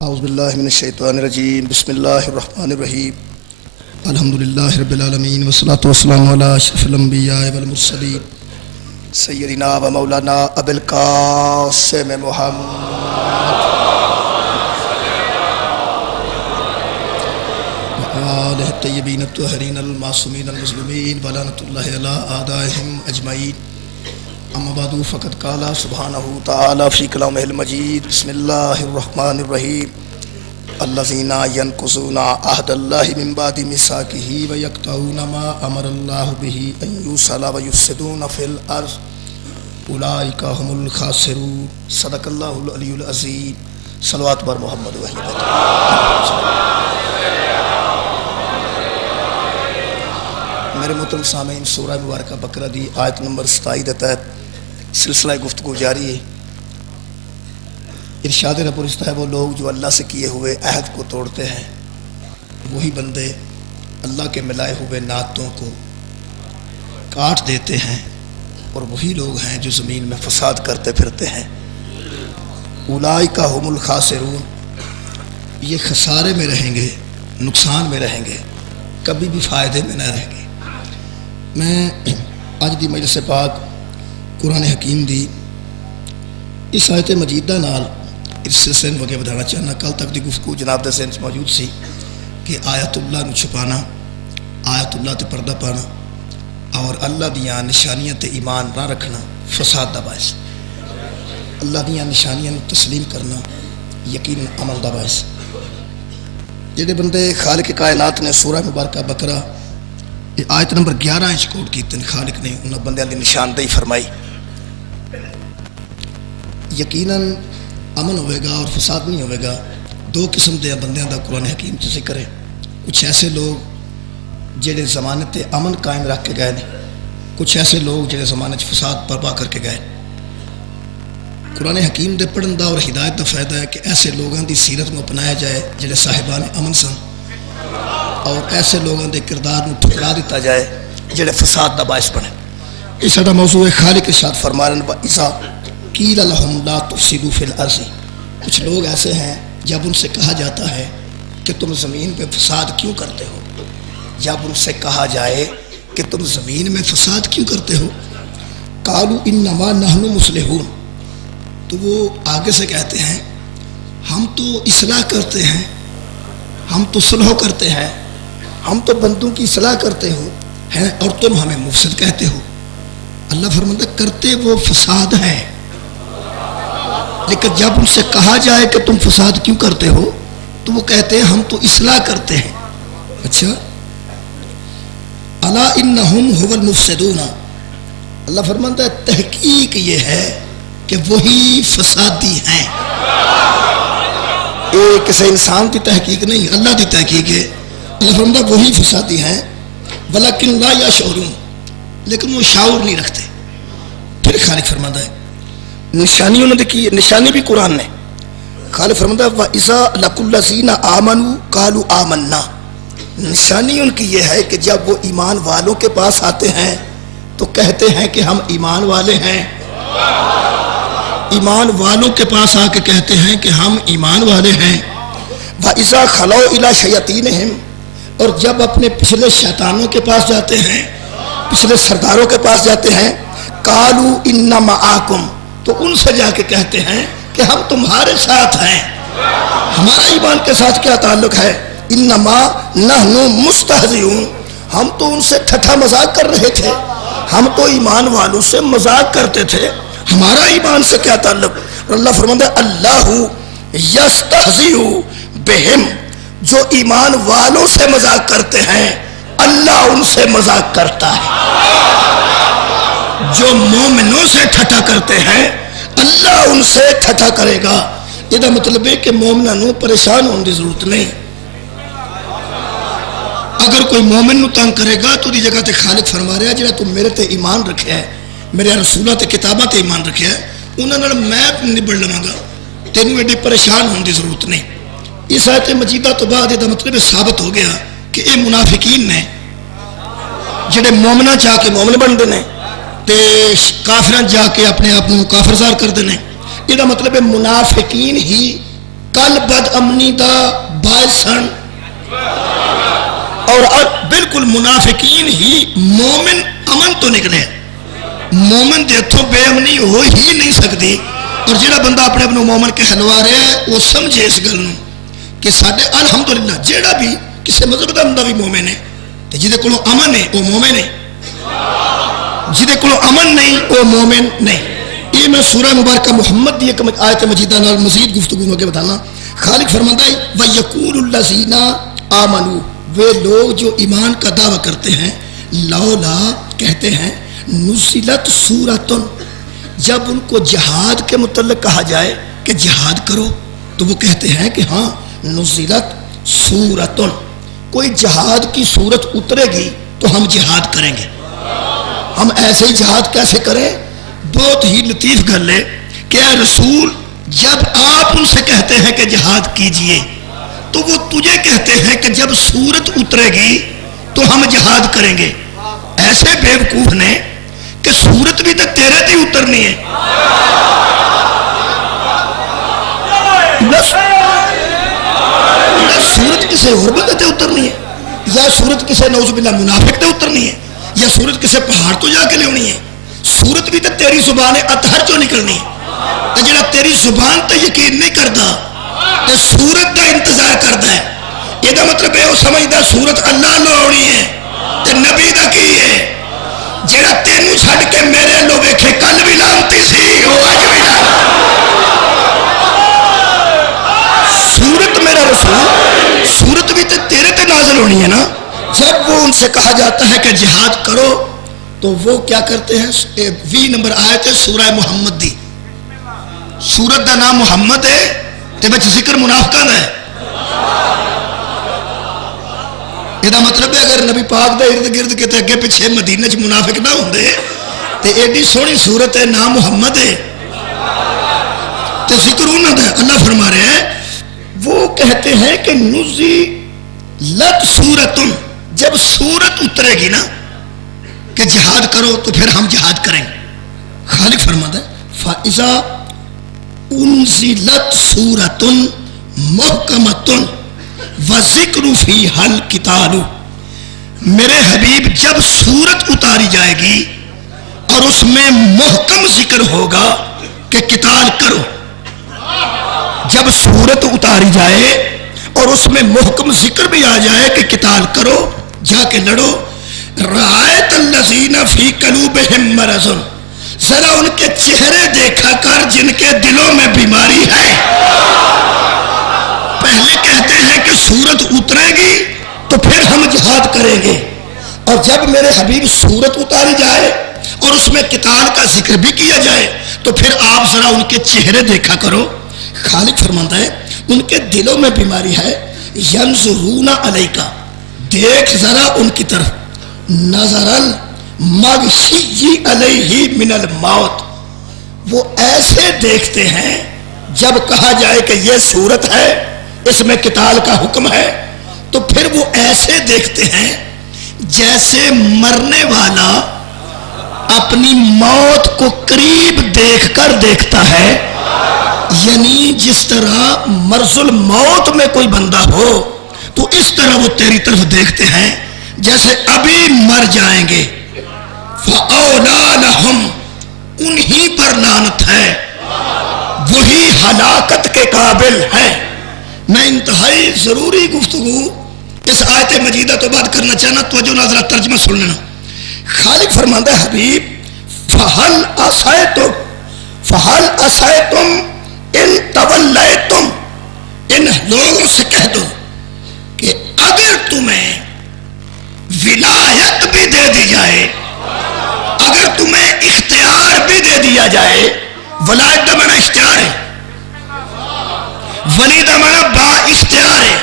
اعوذ باللہ من الشیطان الرجیم بسم اللہ الرحمن الرحیم الحمدللہ رب العالمین والصلاة والسلام علی اشرف الانبیاء والمرسلین سیدنا و مولانا ابی القاسم محمد وآلہ الطیبین الطاہرین المعصومین المظلومین ولعنۃ اللہ علی اعدائہم اجمعین اما بعد فقد قال سبحانہ تعالی فی کلامہ المجید بسم اللہ الرحمن الرحیم الذین ینقضون عہد اللہ من بعد میثاقہ ویقطعون ما امر اللہ بہ ان یوصل ویفسدون فی الارض اولئک هم الخاسرون صدق اللہ العلی العظیم صلوات بر محمد و اہل بیت۔ میرے محترم سامعین، سورہ مبارکہ بقرہ دی آیت نمبر 27 کے تحت سلسلہ گفتگو جاری ہے۔ ارشاد رب العزت ہے وہ لوگ جو اللہ سے کیے ہوئے عہد کو توڑتے ہیں، وہی بندے اللہ کے ملائے ہوئے نعتوں کو کاٹ دیتے ہیں، اور وہی لوگ ہیں جو زمین میں فساد کرتے پھرتے ہیں۔ اولئک هم الخاسرون، یہ خسارے میں رہیں گے، نقصان میں رہیں گے، کبھی بھی فائدے میں نہ رہیں گے۔ میں آج دی مجلس پاک قرآن حکیم دی اس آیت مجیدہ نال اس سلسلے میں بتانا چاہنا۔ کل تک دی گفتگو جناب دے ذہن موجود سی کہ آیت اللہ نو چھپانا، آیت اللہ تے پردہ پانا اور اللہ دیاں نشانیاں تے ایمان نہ رکھنا فساد دا باعث، اللہ دیاں نشانیاں نو تسلیم کرنا یقین عمل دا باعث۔ جڑے بندے خالق کائنات نے سورہ مبارکہ بقرہ یہ آیت نمبر 11 انچ کوٹ کی تن خالق نے انہاں بندیاں دی نشاندہی فرمائی، یقیناً امن ہوئے گا اور فساد نہیں ہوئے گا۔ دو قسم دے بندیاں دا قرآن حکیم سے ذکر ہے۔ کچھ ایسے لوگ جڑے زمانے تے امن قائم رکھ کے گئے نے، کچھ ایسے لوگ جڑے زمانے چ فساد برپا کر کے گئے۔ قرآن حکیم دے پڑھن دا اور ہدایت دا فائدہ ہے کہ ایسے لوگاں دی سیرت میں اپنایا جائے جڑے صاحبان امن سن، اور ایسے لوگوں دے کردار نو ٹھکرا دیتا جائے جڑے فساد دا باعث بنے۔ اس ساڈا موضوع ہے خالق ارشاد فرما رہے ہیں وَإِذَا قِيلَ لَهُمْ لَا تُفْسِدُوا فِي الْأَرْضِ، کچھ لوگ ایسے ہیں جب ان سے کہا جاتا ہے کہ تم زمین پہ فساد کیوں کرتے ہو، جب ان سے کہا جائے کہ تم زمین میں فساد کیوں کرتے ہو، قَالُوا إِنَّمَا نَحْنُ مُصْلِحُونَ، تو وہ آگے سے کہتے ہیں ہم تو اصلاح کرتے ہیں، ہم تو صلح کرتے ہیں، ہم تو بندوں کی اصلاح کرتے ہو ہیں اور تم ہمیں مفسد کہتے ہو۔ اللہ فرماتا ہے کرتے وہ فساد ہے، لیکن جب ان سے کہا جائے کہ تم فساد کیوں کرتے ہو تو وہ کہتے ہیں ہم تو اصلاح کرتے ہیں۔ اچھا، الا انہم ھم المفسدون، اللہ فرماتا ہے تحقیق یہ ہے کہ وہی فسادی ہیں۔ یہ کسی انسان کی تحقیق نہیں، اللہ کی تحقیق ہے۔ اللہ فرماتا ہے وہی فسادی ہیں ولکن لا یشعرون، لیکن وہ شعور نہیں رکھتے۔ پھر خالق فرماتا ہے نشانی انہوں نے کی، نشانی بھی قرآن نے۔ خالق فرماتا ہے وَإِذَا لَقُوا الَّذِينَ آمَنُوا قَالُوا آمَنَّا، نشانی ان کی یہ ہے کہ جب وہ ایمان والوں کے پاس آتے ہیں تو کہتے ہیں کہ ہم ایمان والے ہیں۔ ایمان والوں کے پاس آ کے کہتے ہیں کہ ہم ایمان والے ہیں۔ وَإِذَا خَلَوْا إِلَىٰ شَيَاطِینِهِمْ، اور جب اپنے پچھلے شیطانوں کے پاس جاتے ہیں، پچھلے سرداروں کے پاس جاتے ہیں، قَالُوا إِنَّ مَعَكُمْ، تو ان سے جا کے کہتے ہیں کہ ہم تمہارے ساتھ ہیں۔ ہمارا ایمان کے ساتھ کیا تعلق ہے؟ انما نحن مستہزئون، ہم تو ان سے ٹھٹھا مذاق کر رہے تھے، ہم تو ایمان والوں سے مذاق کرتے تھے، ہمارا ایمان سے کیا تعلق؟ اور اللہ فرماتا ہے اللہ یستہزئ بہم، جو ایمان والوں سے مذاق کرتے ہیں اللہ ان سے مذاق کرتا ہے۔ جو مومنوں سے ٹھٹھا کرتے ہیں اللہ ان سے ٹھٹھا کرے گا۔ یہ مطلب ہے کہ مومنوں نو پریشان ہونے کی ضرورت نہیں۔ اگر کوئی مومن نو تنگ کرے گا تو دی جگہ تے خالق فرما رہا ہے جڑا تم میرے تے ایمان رکھیا ہے، میرے رسولہ تے کتابہ تے ایمان رکھیا ہے، انہاں نال میں نبڑ لواں گا، تینوں ایڈی پریشان ہونے کی ضرورت نہیں۔ اس آیت مجیدہ تو بعد یہ مطلب ثابت ہو گیا کہ یہ منافقین نے جڑے مومنہ چاہ کے مومن بن دے تے کافران جا کے اپنے آپ کو کافر زار کر دینے۔ یہ مطلب ہے منافقین ہی کل بد امنی دا باعث سن اور بالکل منافقین ہی مومن امن تو نکلے. مومن دے ہتھوں بے امنی ہو ہی نہیں سکتی. اور جڑا بندہ اپنے اپنے مومن کے ہلوا رہا ہے وہ سمجھے اس گل کہ ساڈے الحمدللہ جڑا بھی کسی مذہب کا بندہ بھی مومن ہے تے جہدے کولوں امن ہے وہ مومن ہے, جہدے کولوں امن نہیں وہ مومن نہیں. یہ میں سورہ مبارکہ محمد دی ایک آیت مجیدہ نال مزید گفتگو کے بتانا. خالق فرماتا ہے وَيَقُولُ الَّذِينَ آمَنُوا, وہ لوگ جو ایمان کا دعویٰ کرتے ہیں, لولا کہتے ہیں, نزلت سورۃ, جب ان کو جہاد کے متعلق کہا جائے کہ جہاد کرو تو وہ کہتے ہیں کہ ہاں نزلت سورۃ, کوئی جہاد کی صورت اترے گی تو ہم جہاد کریں گے. ہم ایسے ہی جہاد کیسے کریں؟ بہت ہی لطیف گل ہے کہ اے رسول جب آپ ان سے کہتے ہیں کہ جہاد کیجئے تو وہ تجھے کہتے ہیں کہ جب صورت اترے گی تو ہم جہاد کریں گے. ایسے بیوقوف نے کہ صورت بھی تو تیرے تے اترنی ہے. صورت کسی اور بندے تے اترنی ہے, یا صورت کسی نعوذ باللہ منافق تے اترنی ہے, یا صورت کسی پہاڑ تو جا کے لونی ہے. صورت بھی تو تیری زبان اطہر چوں نکلنی ہے. تے جڑا تیری زبان تے یقین نہیں کردا تے صورت دا انتظار کردا ہے, یہ دا مطلب ہے وہ سمجھدا صورت اللہ نو آنی ہے تے نبی دا کی ہے. جڑا تینوں چھڈ کے میرے لو ویکھے کل بھی لانتی سی وہ اج بھی صورت میرا رسول, صورت بھی تے تیرے تے نازل ہونی ہے نا. جب وہ ان سے کہا جاتا ہے کہ جہاد کرو تو وہ کیا کرتے ہیں؟ 20 نمبر آیت ہے سورہ محمد دی. سورت دا نام محمد ہے تے بچ ذکر منافقاں دا ہے. یہ دا مطلب ہے اگر نبی پاک دا ارد گرد کے اگے پیچھے مدینہ چ منافق نہ ہوندے تے ایڈی سونی صورت ہے, نام محمد ہے تے ذکر انہاں دا. اللہ فرما رہے ہیں وہ کہتے ہیں کہ نزلت سورۃ, جب سورت اترے گی نا کہ جہاد کرو تو پھر ہم جہاد کریں گے. خالق فرماتا ہے فَإِذَا انزلت سورۃ محکمۃ وذکر فیہا القتال, میرے حبیب جب سورت اتاری جائے گی اور اس میں محکم ذکر ہوگا کہ قتال کرو. جب سورت اتاری جائے اور اس میں محکم ذکر بھی آ جائے کہ قتال کرو, جا کے لڑو. رأیت الذین فی قلوبہم مرض, ذرا ان کے چہرے دیکھا کر جن کے دلوں میں بیماری ہے. پہلے کہتے ہیں کہ سورت اترے گی تو پھر ہم جہاد کریں گے, اور جب میرے حبیب سورت اتاری جائے اور اس میں قتال کا ذکر بھی کیا جائے تو پھر آپ ذرا ان کے چہرے دیکھا کرو. خالق فرماتا ہے ان کے دلوں میں بیماری ہے. ینظرون علیکا, دیکھ ذرا ان کی طرف, نظر المغشی علیہ من الموت, وہ ایسے دیکھتے ہیں جب کہا جائے کہ یہ صورت ہے اس میں قتال کا حکم ہے تو پھر وہ ایسے دیکھتے ہیں جیسے مرنے والا اپنی موت کو قریب دیکھ کر دیکھتا ہے. یعنی جس طرح مرض الموت میں کوئی بندہ ہو تو اس طرح وہ تیری طرف دیکھتے ہیں جیسے ابھی مر جائیں گے. فَأَوْلَىٰ لَهُمْ, انہی پر لعنت ہے, وہی ہلاکت کے قابل ہے. میں انتہائی ضروری گفتگو اس آیت مجیدہ تو بات کرنا چاہنا, توجہ ناظرہ ترجمہ سن لینا. خالق فرماندہ حبیب فَهَلْ أَسَيْتُمْ ان تولیتم, ان لوگوں سے کہہ دو کہ اگر تمہیں ولایت بھی دے دی جائے, اگر تمہیں اختیار بھی دے دیا جائے. ولایت دا معنی اختیار ہے, ولی دا معنی با اختیار ہے.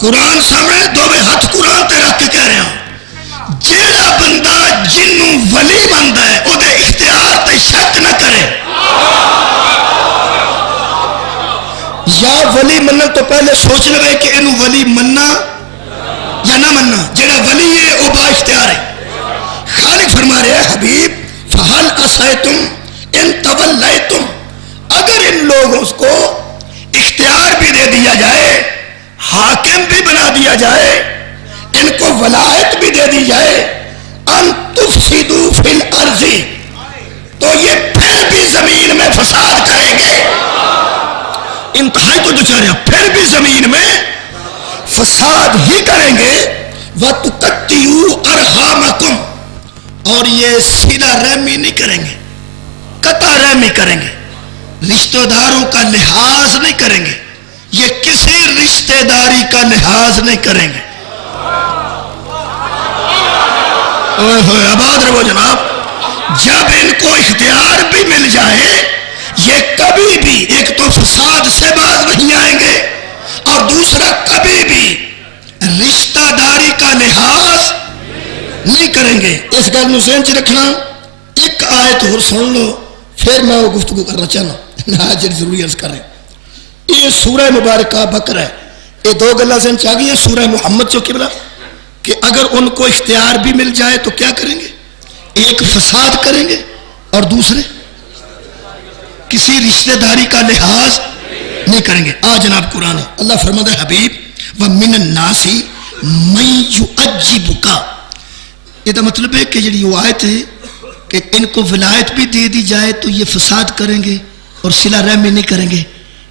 قرآن سامنے دو بے ہاتھ قرآن تے رکھ کے کہہ رہے ہیں جیڑا بندہ جنوں ولی بندا ہے او دے اختیار تے شک نہ کرے. یا ولی منن تو پہلے سوچ لے کہ انہوں ولی مننا یا نہ مننا. جڑا ولی ہے وہ با اختیار ہے. خالق فرما رہے ہیں حبیب فَهَلْ أَسَيْتُمْ إِن تَوَلَّيْتُمْ, اگر ان لوگوں کو اختیار بھی دے دیا جائے، حاکم بھی بنا دیا جائے، ان کو ولایت بھی دے دی جائے، ان تفسدوا فی الارض، تو یہ پھر بھی زمین میں فساد کریں گے، انتہائی تو چاہے پھر بھی زمین میں فساد ہی کریں گے، وَتُقَطِّعُوا أَرْحَامَكُمْ، اور یہ صلہ رحمی نہیں کریں گے، قطع رحمی کریں گے، رشتہ داروں کا لحاظ نہیں کریں گے، یہ کسی رشتہ داری کا لحاظ نہیں کریں گے۔ اوہ ہوئے آباد رہو جناب، جب ان کو اختیار بھی مل جائے یہ کبھی بھی ایک تو فساد سے باز نہیں آئیں گے، اور دوسرا کبھی بھی رشتہ داری کا لحاظ نہیں کریں گے۔ اس گل میں ذہن چ رکھنا، ایک آیت اور سن لو پھر میں وہ گفتگو کرنا چاہنا نہ ضروری عرض کر رہے ہیں۔ یہ سورہ مبارکہ بقرہ ہے، یہ دو گلہ ذہن چاہ گئی ہیں سورہ محمد جو قبلہ، کہ اگر ان کو اختیار بھی مل جائے تو کیا کریں گے؟ ایک فساد کریں گے اور دوسرے کسی رشتہ داری کا لحاظ نہیں کریں گے۔ جناب قرآن ہے، اللہ فرماتا ہے حبیب وَمِنَ النَّاسِ مَن يُعَجِّبُكَ، یہ دا مطلب ہے کہ یہ آیت ہے کہ ان کو ولایت بھی دے دی جائے تو یہ فساد کریں گے اور صلہ رحمی نہیں کریں گے،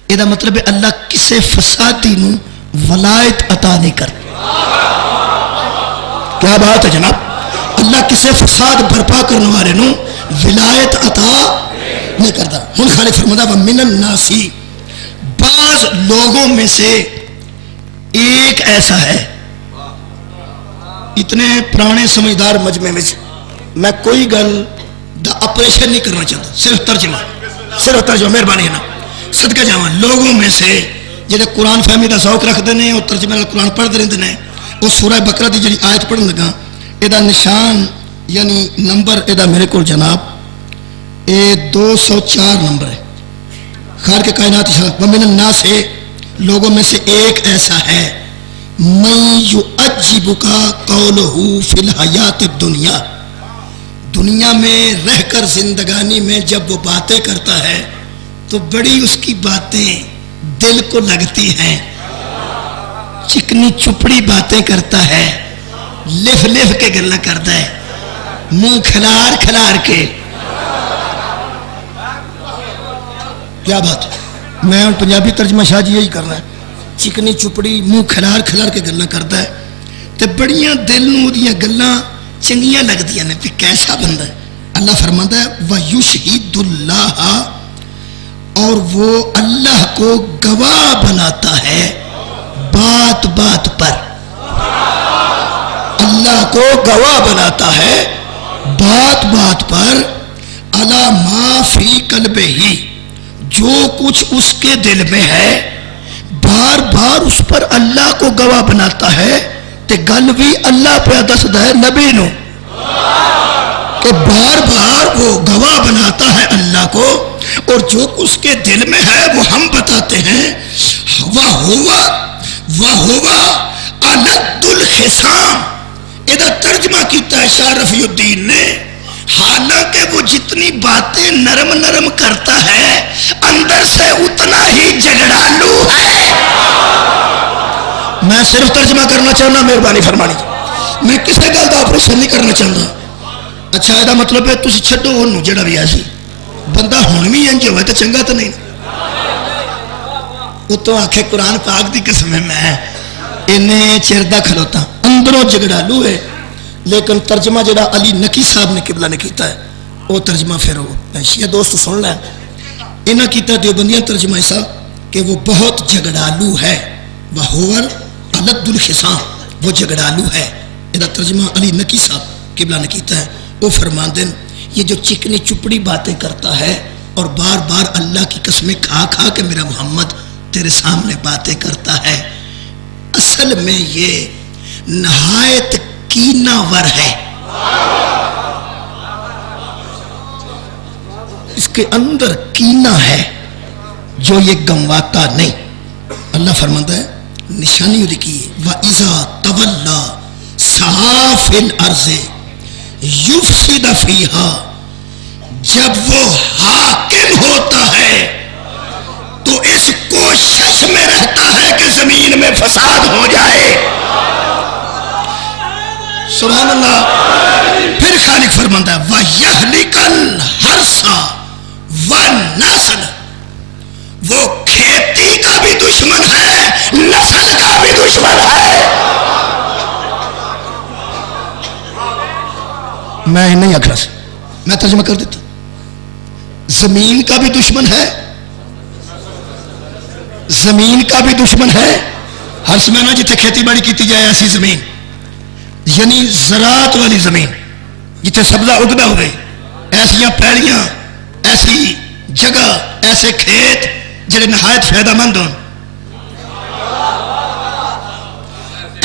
یہ دا مطلب ہے اللہ کسے فسادی نو ولایت عطا نہیں کرتا۔ کیا بات ہے جناب، اللہ کسے فساد برپا کرنے والے نو ولایت عطا نہیں کرتا۔ ہن خالق فرماتا وَمِنَ النَّاسِ، بعض لوگوں میں سے ایک ایسا ہے، اتنے پرانے سمجھدار مجمع میں میں کوئی گل دا اپریشن نہیں کرنا چاہتا، صرف ترجمہ مہربانی ہے نا، صدقہ جاواں لوگوں میں سے جہاں قرآن فہمی دا ذوق رکھتے ہیں اور ترجمے قرآن پڑھتے رہتے ہیں، وہ سورہ بقرہ دی جڑی آیت پڑھن لگا، یہ نشان یعنی نمبر یہ میرے کو جناب 204 نمبر ہے۔ خالق کائنات وَمِنَ النَّاسِ، لوگوں میں سے ایک ایسا ہے، مَن يُعَجِّبُكَ قَوْلُهُ فِي الْحَيَاةِ الدُّنْيَا، دنیا میں رہ کر زندگانی میں جب وہ باتیں کرتا ہے تو بڑی اس کی باتیں دل کو لگتی ہیں، چکنی چپڑی باتیں کرتا ہے، لف لف کے گلہ کرتا ہے، منہ کھلار کھلار کے۔ کیا بات ہے، میں پنجابی ترجمہ شاہ جی یہی کر رہا ہے، چکنی چپڑی منہ کھلار کھلار کے گلہ کرتا ہے، تے بڑیاں دل نو دیاں گلاں چنگیاں لگدیاں نے، پھر کیسا بندہ ہے۔ اللہ فرماتا ہے وَيُشْهِدُ اللَّهَ، اور وہ اللہ کو گواہ بناتا ہے بات بات پر، اللہ کو گواہ بناتا ہے بات بات پر، عَلَى مَا فِي قَلْبِهِ، جو کچھ اس کے دل میں ہے بار بار اس پر اللہ کو گواہ بناتا ہے، تے گل بھی اللہ پہ دسدا ہے نبی نو، کہ بار بار وہ گواہ بناتا ہے اللہ کو، اور جو اس کے دل میں ہے وہ ہم بتاتے ہیں۔ وَهُوَ أَلَدُّ الْخِصَامِ، یہ ترجمہ کیتا ہے شاہ رفیع الدین نے، حالانکہ وہ جتنی باتیں نرم نرم کرتا ہے اندر سے اتنا ہی جھگڑالو ہے۔ میں صرف ترجمہ کرنا چاہنا، مہربانی فرمانی، میں کسی گل کا آپریشن نہیں کرنا چاہتا۔ اچھا یہ مطلب ہے تسی چھڈو انہوں جڑا بھی ایسی بندہ ہون بھی انج ہوئے تو چنگا تو نہیں، وہ تو آنکھیں قرآن پاک دی قسم ہے، میں انہیں چردہ کھلوتا اندروں جھگڑالو ہے، لیکن ترجمہ جڑا علی نقی صاحب نے قبلہ نے کیتا ہے وہ ترجمہ پھر وہ شیعہ دوست سن لیں، انہاں کیتا دیوبندیاں ترجمہ ایسا کہ وہ بہت جھگڑالو ہے، وَهُوَ أَلَدُّ الْخِصَامِ، وہ جھگڑالو ہے۔ یہ ترجمہ علی نقی صاحب قبلہ نے کیتا ہے، وہ فرماندن یہ جو چکنی چپڑی باتیں کرتا ہے اور بار بار اللہ کی قسمیں کھا کھا کے میرا محمد تیرے سامنے باتیں کرتا ہے، اصل میں یہ نہایت کینہ ور ہے، اس کے اندر کینہ ہے جو یہ گنواتا نہیں۔ اللہ فرماتا ہے نشانی لکھی وَإِذَا تَوَلَّا سَعَىٰ فِي الْأَرْضِ يُفْسِدَ فِيهَا، جب وہ حاکم ہوتا ہے تو اس کوشش میں رہتا ہے کہ زمین میں فساد ہو جائے. سبحان اللہ. پھر خالق فرماتا ہے وَيَهْلِكَ الْحَرْثَ وَالنَّسْلَ. وہ کھیتی کا بھی دشمن ہے, نسل کا بھی دشمن ہے. میں نہیں اکھڑا سے میں ترجمہ کر دیتا. زمین کا بھی دشمن ہے, زمین کا بھی دشمن ہے. ہر سمے نا جتھے کھیتی باڑی کیتی جائے ایسی زمین, یعنی زراعت والی زمین جتھے سبزہ اگدا ہوئے, ایسیاں پیڑیاں, ایسی جگہ, ایسے کھیت جڑے نہایت فائدہ مند ہوں,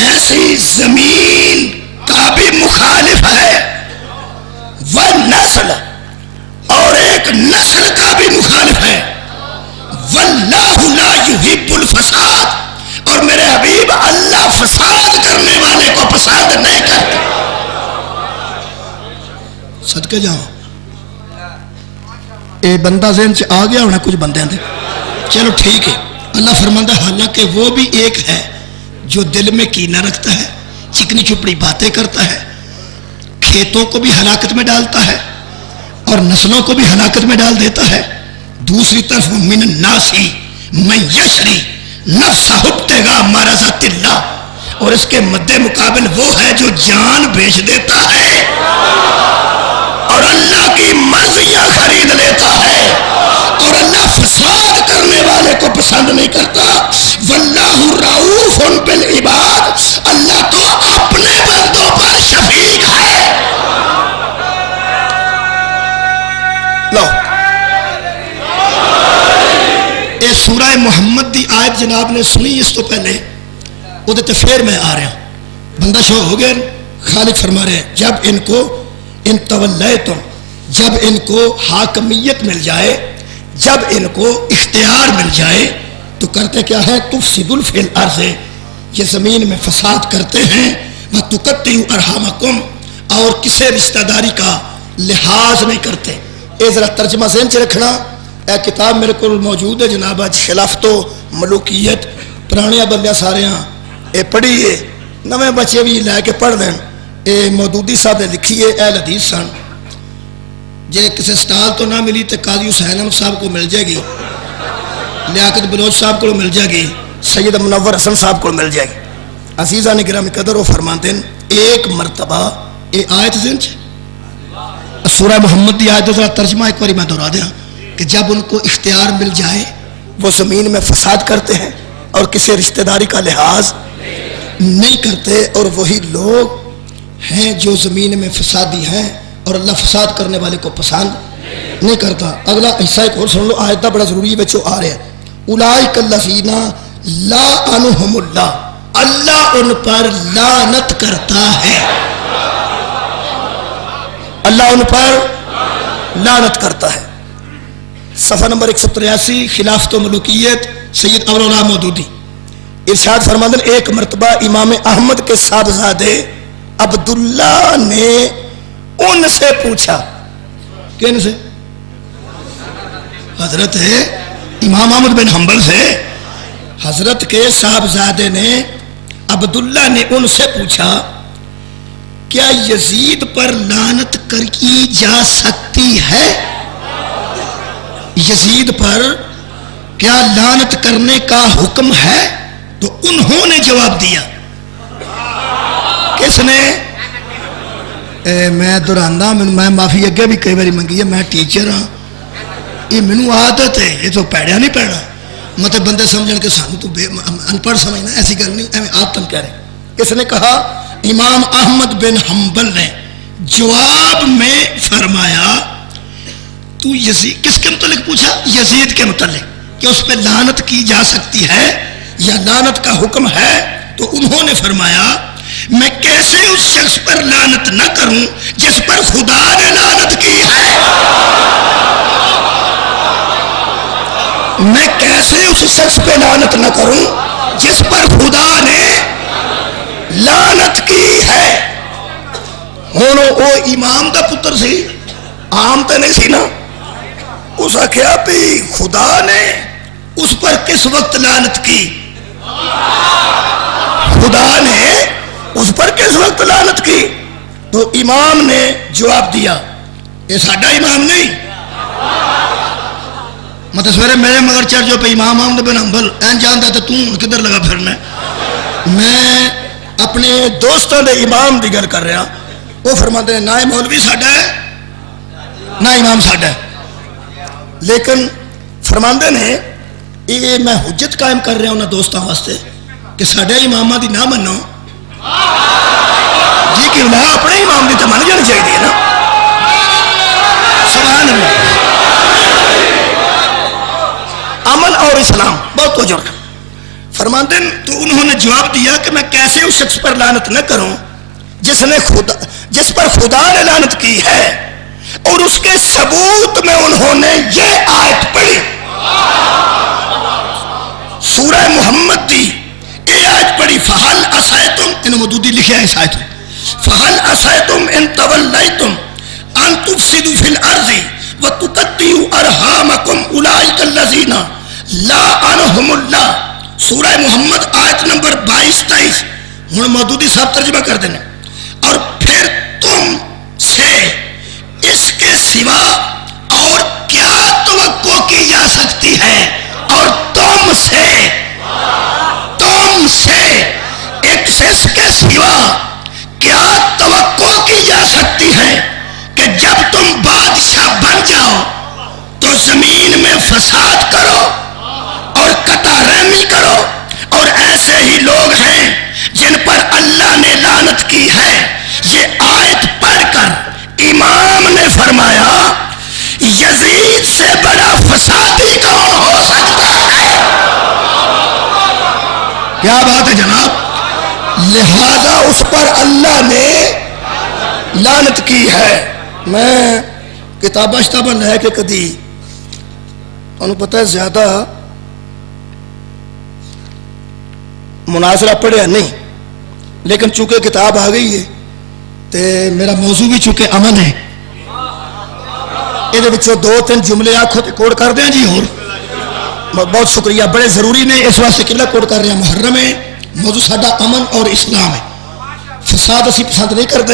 ایسی زمین کا بھی مخالف ہے. والنسل, اور ایک نسل کا بھی مخالف ہے. واللہ لا یحب الفساد, اور میرے حبیب اللہ فساد کرنے والے کو پسند نہیں کرتے. صدقے جاؤ, اے بندہ ذہن سے آ گیا ہونا کچھ بندے دے. چلو ٹھیک ہے. اللہ فرماتا ہے حالانکہ وہ بھی ایک ہے جو دل میں کینہ رکھتا ہے, چکنی چپڑی باتیں کرتا ہے, کھیتوں کو بھی ہلاکت میں ڈالتا ہے اور نسلوں کو بھی ہلاکت میں ڈال دیتا ہے. دوسری طرف من الناس من یشری نفسہ ابتغاء مرضات اللہ, اور اس کے مد مقابل وہ ہے جو جان بیچ دیتا ہے اور اللہ کی مرضیاں خرید لیتا ہے. اور اللہ فساد کرنے والے کو پسند نہیں کرتا. واللہ رؤوف بالعباد, اللہ تو اپنے بندوں پر شفیق ہے. لو اے سورہ محمد دی آیت جناب نے سنی اس تو پہلے, وہ دیتے پھر میں آ رہا ہوں. بندہ شو ہو گئے. خالق فرما رہے ہیں جب ان کو ان تولیتم, جب ان کو حاکمیت مل جائے, جب ان کو اختیار مل جائے تو کرتے کیا ہے؟ تفسدوا فی الارض, یہ زمین میں فساد کرتے ہیں. وتقطعوا ارحامکم, اور کسی رشتہ داری کا لحاظ نہیں کرتے. اے ذرا ترجمہ ذہن سے رکھنا. اے کتاب میرے کو موجود ہے جناب, خلافت و ملوکیت, پرانے بندے سارے اے پڑھیے, نویں بچے بھی لے کے پڑھ لیں. اے مودودی صاحب نے لکھی ہے, اہل حدیث سن. جے کسی سٹال تو نہ ملی تو قاضی حسین احمد صاحب کو مل جائے گی, لیاقت بلوچ صاحب کو مل جائے گی, سید منور حسن صاحب کو مل جائے گی. عزیزان گرامی قدر وہ فرماتے ہیں ایک مرتبہ اے آیت ذہن سورہ محمد دی آیت ذرا ترجمہ ایک بار میں دہرا دیا کہ جب ان کو اختیار مل جائے وہ زمین میں فساد کرتے ہیں اور کسی رشتہ داری کا لحاظ نہیں کرتے, اور وہی لوگ ہیں جو زمین میں فسادی ہیں اور اللہ فساد کرنے والے کو پسند نہیں کرتا. اگلا حصہ ایک اور سن لو, آیت بڑا ضروری ہے بچوں آ رہے ہیں. اولئک الذین لعنہم اللہ, اللہ ان پر لعنت کرتا ہے, اللہ ان پر لعنت کرتا ہے. صفحہ نمبر 183 خلافت و ملوکیت سید اولیاء مودودی. ارشاد فرماتے ہیں ایک مرتبہ امام احمد کے صاحبزادے عبداللہ نے ان سے پوچھا, کن سے؟ حضرت امام احمد بن حنبل سے. حضرت کے صاحبزادے نے عبداللہ نے ان سے پوچھا کیا یزید پر لعنت کی جا سکتی ہے؟ یزید پر کیا لعنت کرنے کا حکم ہے؟ تو انہوں نے جواب دیا. کس نے؟ میں دہرانا, میں معافی اگے بھی کئی باری منگی ہے, میں ٹیچر ہاں, یہ مینوں عادت ہے, یہ تو پیڑیا نہیں پیڑا, مطلب بندے سمجھن کے سانو تو ان پڑھ سمجھنا, ایسی گل نہیں, ایویں آپ تم کہہ رہے. کس نے کہا؟ امام احمد بن حنبل نے جواب میں فرمایا تو یزید کس کے متعلق پوچھا؟ یزید کے متعلق کہ اس پہ لعنت کی جا سکتی ہے یا لعنت کا حکم ہے. تو انہوں نے فرمایا میں کیسے اس شخص پر لعنت نہ کروں جس پر خدا نے لعنت کی ہے, میں کیسے اس شخص پہ لعنت نہ کروں جس پر خدا نے لعنت کی ہے. ہوں وہ امام دا پتر سی, عام تو نہیں سی نا, اس آخیا بھی خدا نے اس پر کس وقت لعنت کی؟ خدا نے اس پر کس وقت لعنت کی؟ تو امام نے جواب دیا، یہ ساڈا امام نہیں، مطلب سویرے میرے مگر چڑھ جو پہ امام احمد بن حنبل این جانتا تو تم کدھر لگا پھرنا؟ میں اپنے دوستوں دے امام دی گل کر رہا، وہ فرماتے ہیں نہ مولوی ساڈا ہے نہ امام ساڈا ہے، لیکن فرماندے نے یہ میں حجت قائم کر رہا انہوں دوستوں واسطے کہ ساڈے امامہ دی نہ منو جی، کہ انہیں اپنے امام دی تو من جانی چاہیے نا، سبحان اللہ۔ امن اور اسلام بہت توجہ رکھا، فرماتے ہیں تو انہوں نے جواب دیا کہ میں کیسے اس شخص پر لعنت نہ کروں جس پر خدا نے لعنت کی ہے، اور اس کے ثبوت میں انہوں نے یہ آیت پڑھی، سورہ محمد دی یہ آیت پڑھی، فَهَلْ عَصَيْتُمْ، انہوں مدودی لکھے ہیں اس آیت میں، فَهَلْ عَصَيْتُمْ إِن تَوَلَّيْتُمْ أَن تُفْسِدُوا فِي الْأَرْضِ وَتُقَطِّعُوا أَرْحَامَكُمْ أُولَٰئِكَ الَّذِينَ لَعَنَهُمُ اللَّهُ، سورہ محمد آیت نمبر 22-23، ہوں مدودی صاحب ترجمہ کر دینے، اور پھر تم سے اس کے سوا اور کیا توقع کی جا سکتی ہے، اور تم سے اس کے سوا کیا توقع کی جا سکتی ہے کہ جب تم بادشاہ بن جاؤ تو زمین میں فساد کرو اور قطع رحمی کرو، اور ایسے ہی لوگ ہیں جن پر اللہ نے لعنت کی ہے۔ یہ آیت پڑھ کر امام نے فرمایا یزید سے بڑا فسادی کون ہو سکتا ہے؟ کیا بات ہے جناب، لہذا اس پر اللہ نے لعنت کی ہے۔ میں کتاباں شتاباں لے کے کدی تمہیں پتہ ہے زیادہ مناظرہ پڑھیا نہیں، لیکن چونکہ کتاب آ گئی ہے تے میرا موضوع بھی چونکہ امن ہے، یہ دو تین جملے آنکھوں تے کوڈ کر دیں جی، اور بہت شکریہ، بڑے ضروری نے، اس واسطے کلا کوڈ کر رہے ہیں، محرم ہے، موضوع ساڈا امن اور اسلام ہے، فساد اسی پسند نہیں کرتے۔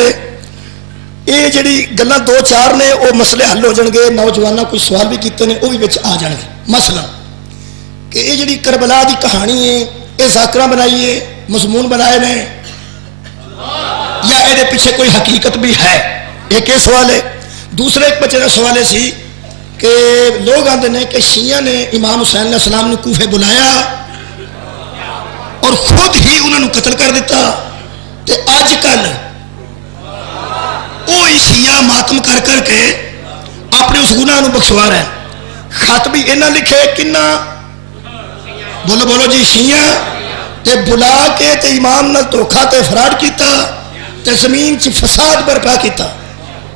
یہ جڑی گلاں دو چار نے وہ مسئلے حل ہو جان گے، نوجوانوں کوئی سوال بھی کیتے ہیں وہ بھی وچ آ جان گے، مثلا کہ یہ جڑی کربلا دی کہانی ہے یہ ذاکراں بنائی ہے، مضمون بنائے نے، یا یہ پیچھے کوئی حقیقت بھی ہے، ایک یہ سوال ہے۔ دوسرا ایک بچے کا سوال ہے سی کہ لوگ آتے ہیں کہ شیعہ نے امام حسین علیہ السلام نے کوفے بلایا اور خود ہی انہوں نے قتل کر دیتا، تے آج کل وہ شیعہ ماتم کر کر کے اپنے اس گناہ نو بخشوا رہے ہیں۔ خط بھی انہاں لکھے کنہ بولو بولو جی، شیعہ تے بلا کے تے امام نال دھوکھا تے فراڈ کیتا تے زمین چ فساد برپا کیتا،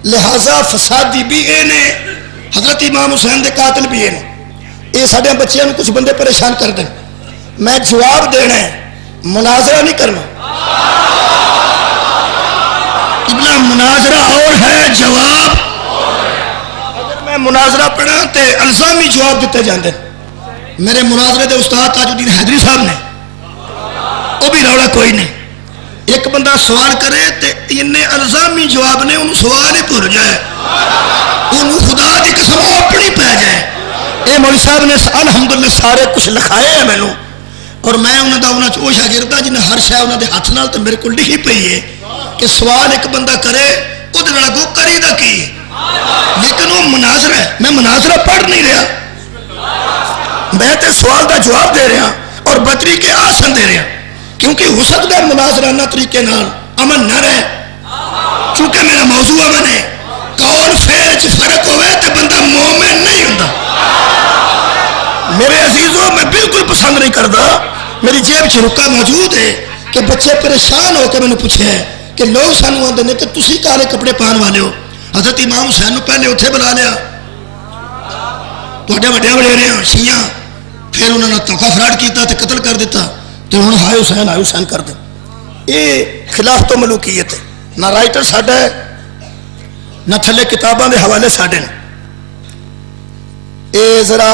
لہذا فسادی بھی اے نے، حضرت امام حسین دے قاتل بھی اے نے۔ یہ ساڈے بچیاں نو کچھ بندے پریشان کر دیں، میں جواب دینا ہے، مناظرہ نہیں کرنا۔ قبلہ مناظرہ اور ہے، جواب اگر میں مناظرہ پڑھا تے الزامی جواب دیتے جاندے۔ میرے مناظرے دے استاد تاج الدین حیدری صاحب نے، وہ بھی روڑا کوئی نہیں، ایک بندہ سوال کرے تے انہیں الزامی جواب نے انہوں سوال ہی پھر جائے، انہوں خدا دی قسم اپنی پہ جائے۔ اے مولوی صاحب نے الحمدللہ سارے کچھ لکھائے ہیں مینوں، اور میں انہوں دا انہوں چو شاگردہ جنہیں ہر شاہ انہوں دے ہاتھ نال تے میرے کو لکھی پئی ہے کہ سوال ایک بندہ کرے وہ دے نال گو کری دا کی، لیکن وہ مناظرہ ہے، میں مناظرہ پڑھ نہیں رہا، میں تے سوال دا جواب دے رہا اور بطری کے آسن دے رہا، کیونکہ ہو سکتا ہے مناظرہ نہ طریقے نال امن نہ رہے، چونکہ میرا موضوع امن ہے، قول فعل چ فرق ہوئے تے بندہ مومن نہیں ہوندا۔ میرے عزیزوں میں بالکل پسند نہیں کرتا، میری جیب چ رکا موجود ہے کہ بچے پریشان ہو کے میں نے پوچھا ہے کہ لوگ سانو آتے ہیں کہ تسی کالے کپڑے پہن والے ہو، حضرت امام حسین نے پہلے اتنے بلا لیا، وڈے وڈیرے شیعہ، پھر انہوں نے دھوکا فراڈ کیتا تے قتل کر دیتا، تو ہوں ہائے حسین کر دیں۔ یہ خلاف تو ملوکیت ہے، نہ رائٹر ساڈا ہے نہ تھلے کتاباں دے حوالے ساڈے نے۔ یہ ذرا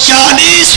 40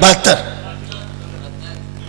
72।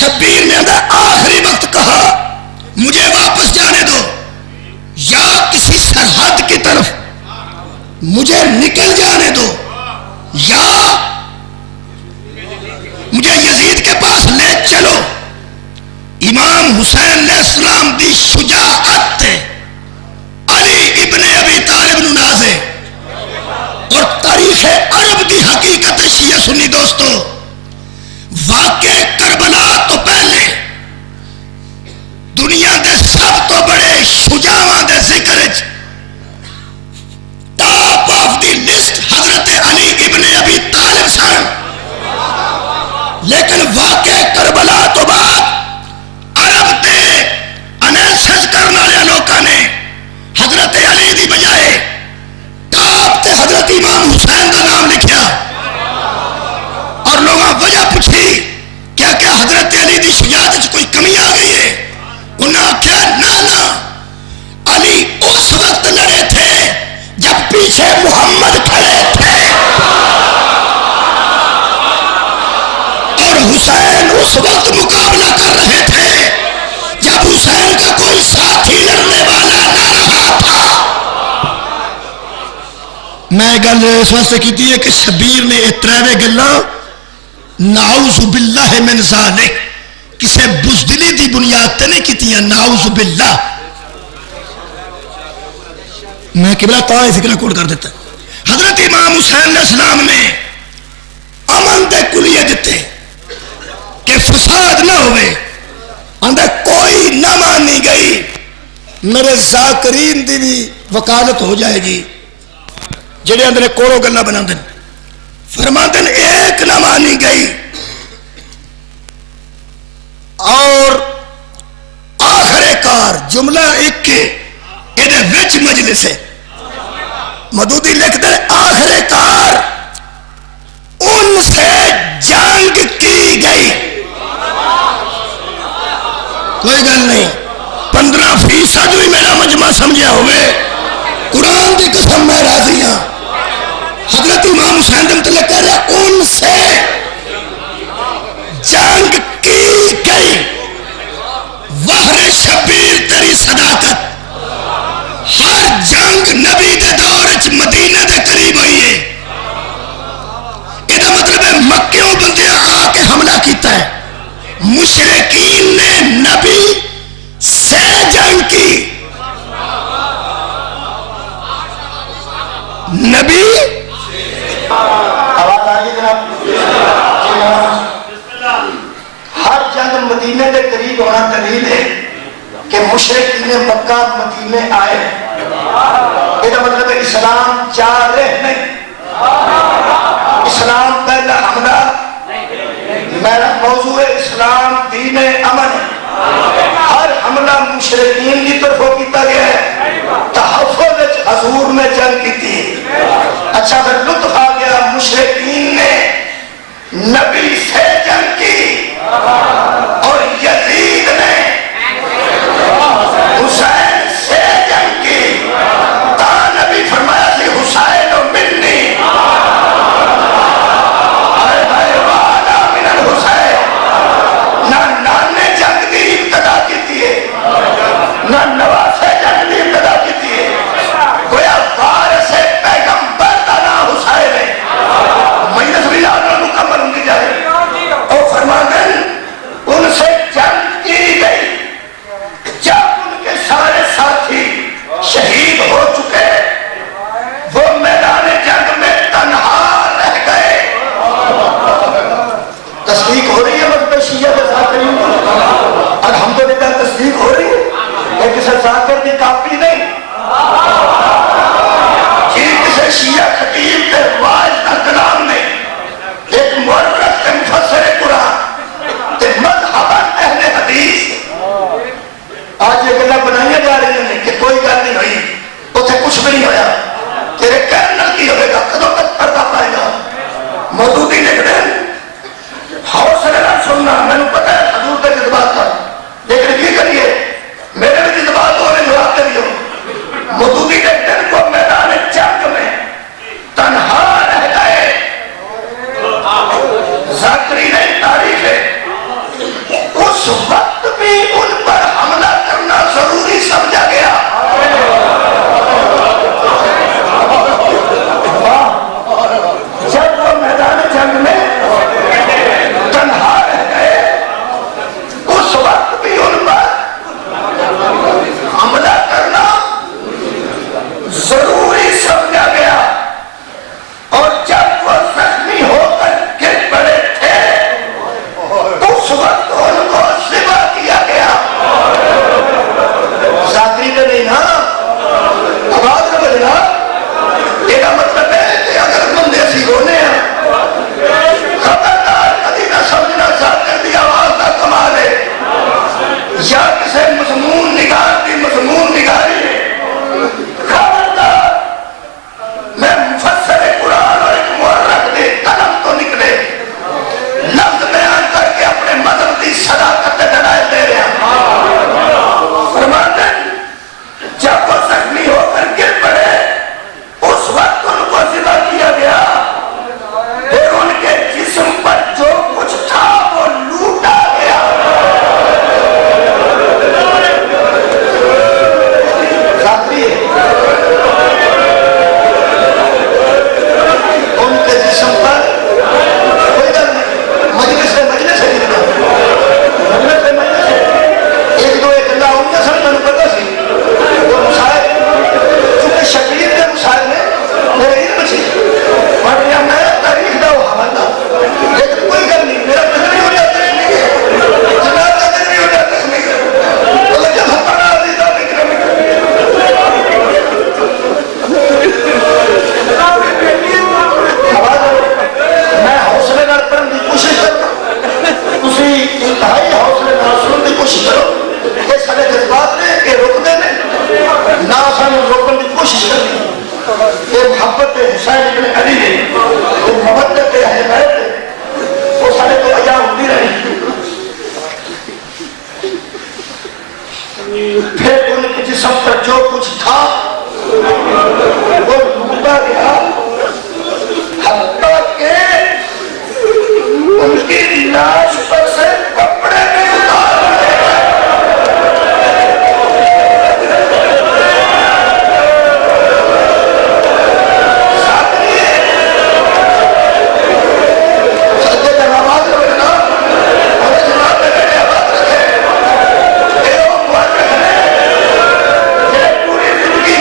شبیر نے اندر آخری وقت کہا مجھے واپس جانے دو، یا کسی سرحد کی طرف مجھے نکل جانے دو، یا مجھے یزید کے پاس لے چلو۔ امام حسین علیہ السلام دی شجاعت تے علی ابن ابی طالب نو نازے، اور تاریخ عرب دی حقیقت شیعہ سنی دوستو، واقع کربلا تو پہلے دنیا دے سب تو بڑے شجاعاں دے ذکر وچ ٹاپ آف دی لسٹ حضرت علی ابن ابی طالب سن، لیکن واقع کربلا تو بعد عرب تے انیسس کرنے والے لوگوں نے حضرت علی دی بجائے ٹاپ تے حضرت امام حسین کا نام لکھیا، اور لوگوں وجہ پوچھی کیا کیا حضرت علی دی شجاعت وچ کوئی کمی آ گئی ہے؟ انہوں نے آخیا نہ، علی اس وقت لڑے تھے جب پیچھے محمد کھڑے تھے، اور حسین اس وقت مقابلہ کر رہے تھے جب حسین کا کوئی ساتھی لڑنے والا نہ رہا تھا۔ میں گل اس واسطے کی ہے کہ شبیر نے یہ تروے گلاں نعوذ باللہ من ذالک کسے بزدلی دی بنیاد تے نہیں کیتیاں، نعوذ باللہ۔ میں قبلہ تا یہ فکرہ کوٹ کر دیتا، حضرت امام حسین علیہ السلام نے امن دے کلیے دیتے کہ فساد نہ ہوئے، اندر کوئی نہ مانی گئی، میرے ذاکرین دی بھی وکالت ہو جائے گی، جڑے اندر کوڑو گلہ بنا دن فرما دن ایک نہ مانی گئی، اور آخر کار جملہ ایک کے ایدے وچ مجلس ہے مدودی لکھ دے، آخر کار ان سے جنگ کی گئی۔ کوئی گل نہیں، 15% بھی میرا مجمع سمجھا ہوئے، قرآن کی قسم میں راضی ہاں، حضرت امام حسین دم تلک کہہ رہا ان سے جنگ کی گئی۔ وحر شبیر تیری صداقت، ہر جنگ نبی دے دور وچ مدینہ دے قریب ہوئی ہے، یہ مطلب ہے مکیوں بندیاں آ کے حملہ کیتا ہے، مشرکین نے نبی سے جنگ کی، نبی آواز آگئی جناب، ہر جنگ مدینے کے قریب ہونا دلیل ہے کہ مشرکین مکہ مدینے آئے، یہ مطلب ہے اسلام جارح نہیں، اسلام پہلا حملہ، میرا موضوع ہے اسلام دین امن، ہر حملہ مشرکین کی طرف کیتا گیا ہے، تحفظ حضور نے جنگ کی تھی۔ اچھا پھر لطف آ گیا، مشرکین نے نبی سے جنگ کی اور یزید نے حسین سے جنگ کی، تا نبی فرمایا سی حسین و منی نہ نواسے جنگ دی ابتدا کی تھی، گویا وارث پیغمبر دا نام حسین ہے، مجلس بھی آدھا مکمل ان کی جائے۔ اور فرماندن اس وقت بھی ان پر حملہ کرنا ضروری سمجھا گیا. جب وہ میدان جنگ میں تنہا رہ گئے اس وقت بھی ان پر حملہ کرنا ضروری سمجھا گیا. اور جب وہ زخمی ہو کر گر پڑے تھے اس وقت ان کو ذبح کیا گیا. ذاکری کا نہیں نا، آواز نہ بجنا. یہ مطلب ہے کہ اگر تم دیسی ہونے ہیں خبردار کبھی نہ سمجھنا ذاکر دی آواز کا کمال ہے یا کسی مضمون نگار کی مضمون نگاری ہے. خبردار میں مفسر قرآن اور ایک مورخ دے قلم تو نکلے لفظ بیان کر کے اپنے مذہب کی صداقت دلائل دے رہے ہیں. فرماتے ہیں جب وہ زخمی ہو کر گر پڑے اس وقت ان کو ذبح کیا گیا. پھر ان کے جسم پر جو کچھ تھا وہ لوٹا گیا. ذاکری ان کے جسم پر کوئی ڈر نہیں. مجلس ہے ایک دو ایک اللہ ان کا سمجھ میں پتا سی وہ مسائل چونکہ شکیل کے مسائل میں میرے علم سی ورنہ میں تاریخ دا وہ حوالہ لیکن کوئی گل نہیں. میرا قدر ہی ہو جاتا ہے جناب کا قدر ہی ہو جاتا ہے. اللہ جب ہمارا عزیزہ بکرم میں حوصلے نال پڑھن کی کوشش کروں. تسی انتہائی حوصلے نال سنن کی کوشش کرو. یہ سارے جذبات نے یہ روکتے ہیں نہ سانو روکن کی کوشش کرنی. یہ محبت حسین ابن علی نے یہ محبت اہل بیت نے وہ سارے تو عیاں ہوتی رہی. پھر ان کے جسم پر جو کچھ تھا وہ لوٹا گیا حتیٰ کہ ان کی لاش پر سے کپڑے بھی اتار دیے گئے. سجدے کا نماز رکھنا اور جناب میں میرے آباد رکھے. اے وہ مورخ نے یہ پوری زندگی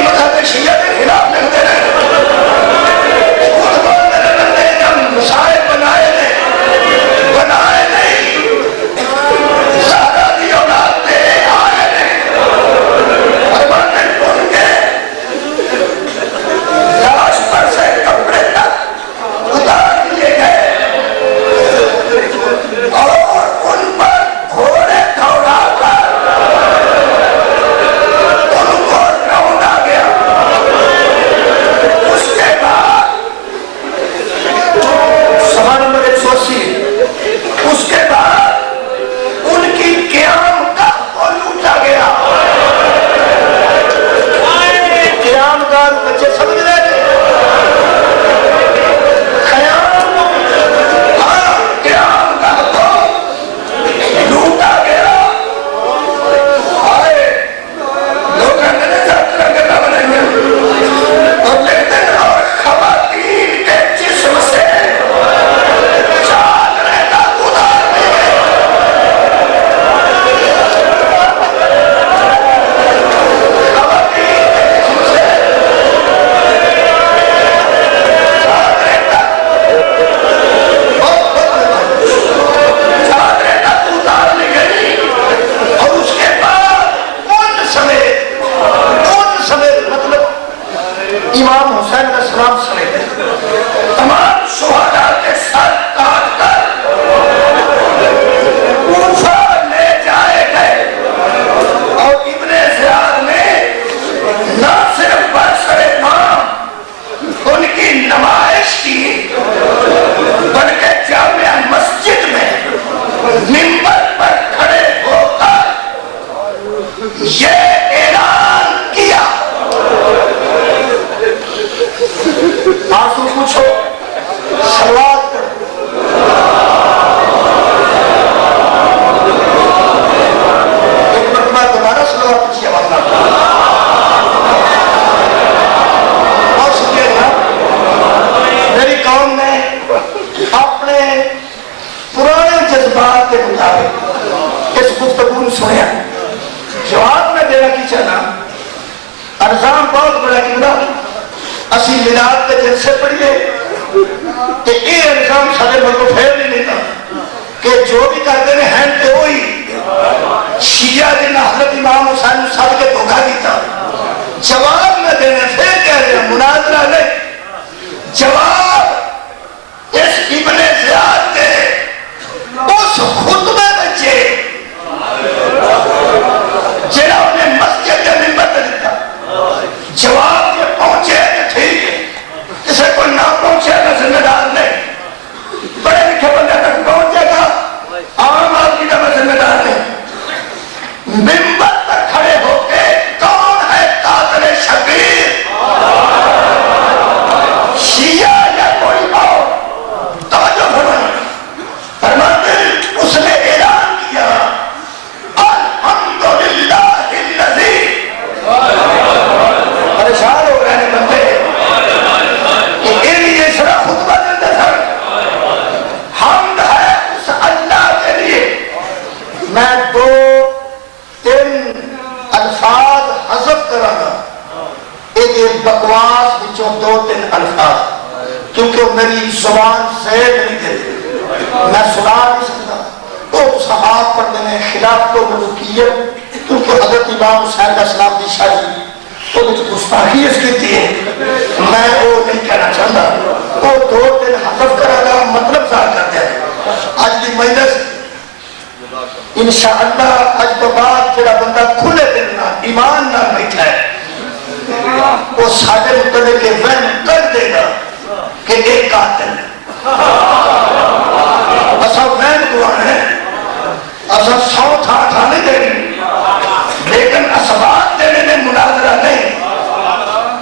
الزام بہت بڑا کیوں اسی ملاد کے جلسے پڑھیے کہ یہ الزام سارے ملک کو پھیر نہیں دیتا کہ جو بھی کرتے ہیں ہینڈ تے ہوئی شیعہ جنہ حضرت امام حسین صاحب کے دھوکہ دیتا جواب نہ دینے پھر کہہ رہے ہیں مناظرہ نہیں جواب اس ابن زیاد کے اس خطبے بچے جنہ انہیں مسجد کے منبر پہ دیتا جواب یہ پہنچے کہ ٹھیک ہے کسے کوئی نہ پہنچے گا ذمہ دار نہیں بڑے لکھے بندے تک پہنچے گا عام آدمی کا میں ذمہ دار نہیں منبر پر کھڑے ہو کے کون ہے قاتل شبیر شیعہ یا کوئی اور توجہ فرماتے اس نے اعلان کیا الحمدللہ الذی پریشان ہو رہے ہیں بندے کہ ان یہ سرا خطبہ دیتے تھا حمد ہے اس اللہ کے لیے میں دو تین الفاظ حذف کروں گا ایک بکواس بچوں دو تین الفاظ کیونکہ میری زبان زید نہیں دیتی میں سنا نہیں سکتا تو صحاب پڑھنے میں خلاف تو ملوکیت کیونکہ حضرت امام حسین کا اسلام دی شاہی تو مجھے گستاخی اس کی تھی میں وہ نہیں کہنا چاہتا وہ دو دن حذف کرا گا مطلب ظاہر کرتے ہیں آج دی مجلس انشاءاللہ آج تو بعد جڑا بندہ کھلے دل نہ ایمان نہ بیٹھا ہے وہ ساڑھے مطلب کے وہم کر دے گا کہ ایک قاتل ہے اسا وہم دعا ہے اسا 100 تھا نہیں دینی لیکن اسباب دینے میں مناظرہ نہیں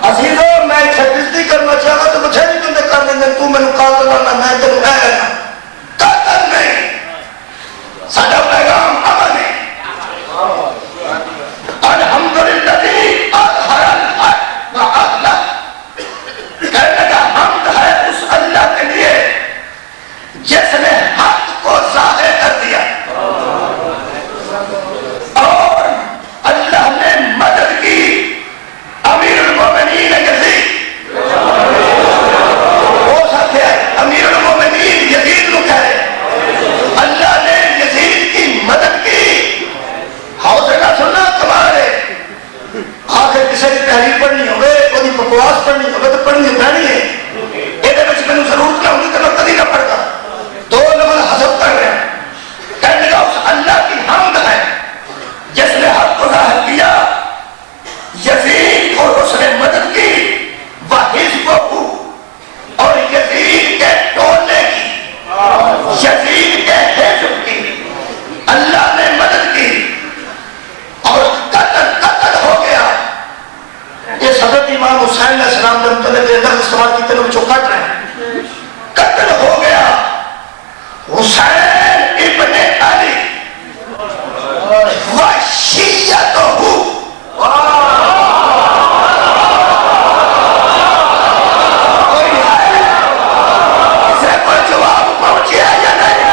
عزیزو میں چھتیستی کرنا چاہتا تو مجھے نہیں تمہیں کر لیں تو میں نے قاتل آنا میں تنو ہے قاتل نہیں ساڑھا پیغام امن ہے الحمدللہ اظہر الحق وعدلہ کہنے کا حمد ہے اس اللہ کے لیے جس نے حق کو ظاہر کر دیا اور اللہ نے مدد کی امیر المومنین یزید وہ ساتھ ہے امیر المومنین یزید کو کہہ رہے اللہ نے یزید کی مدد کی حوصلہ سننا کمال ہے آخر کسی کی تحریر پڑھنی ہوئے کوئی بکواس پڑھنی ہوئے تو پڑھنی پڑھنی ہے یہ بچ میں ضرورت نہ ہوگی تو میں کبھی نہ پڑھتا دو لفظ حذف کر رہے ہیں کہنے کا اس اللہ کی حمد ہے جس نے حق کو ظاہر کیا یزید اور اس نے مدد کی وحزبہ اور یزید کے ٹولے کی یزید کے حزب کی اللہ نے مدد کی اور قتل ہو گیا یہ حضرت امام حسین علیہ السلام نے مطلب لفظ استعمال کی طرف جو کٹ رہے ہیں قتل ہو گیا حسین ابن علی وشیعتہ کوئی ہے اسے کوئی جواب پہنچیا یا نہیں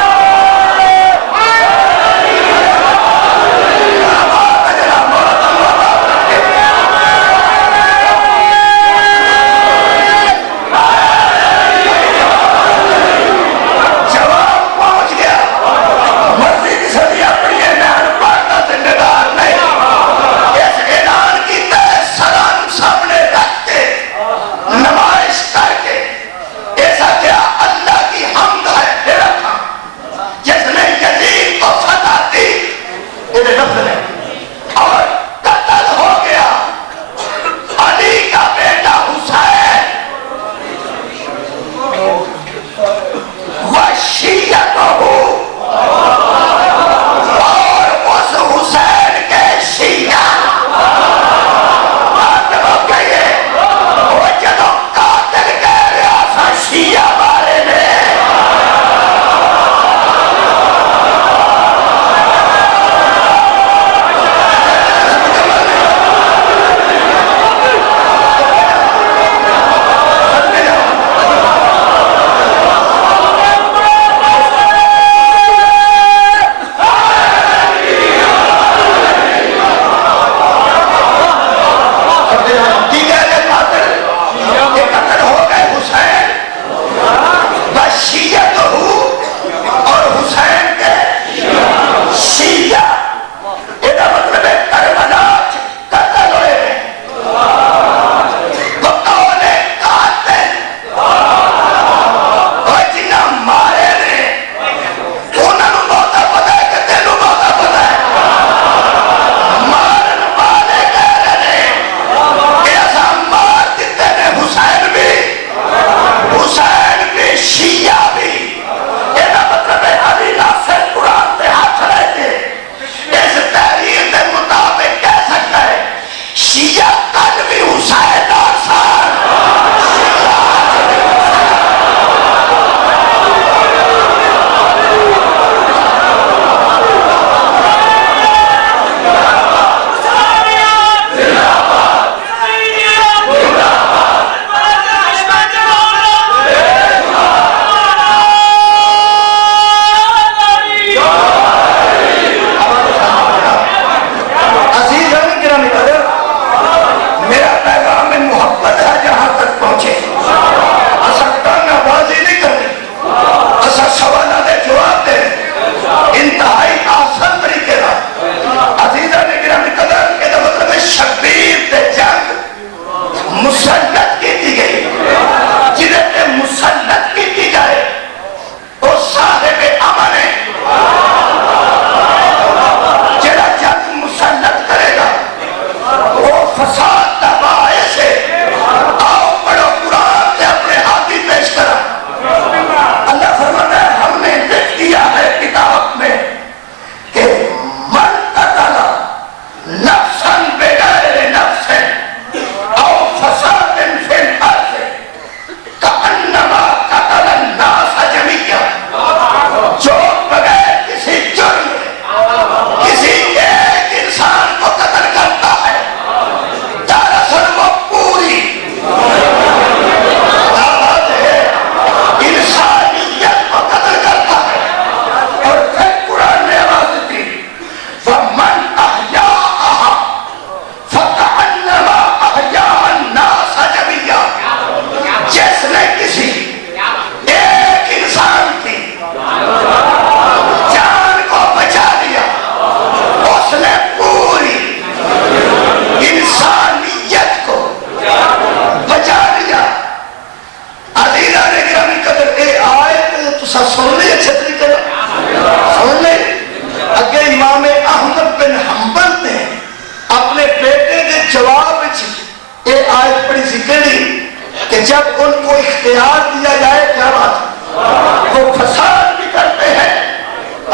جب ان کو اختیار دیا جائے کیا بات وہ فساد بھی کرتے ہیں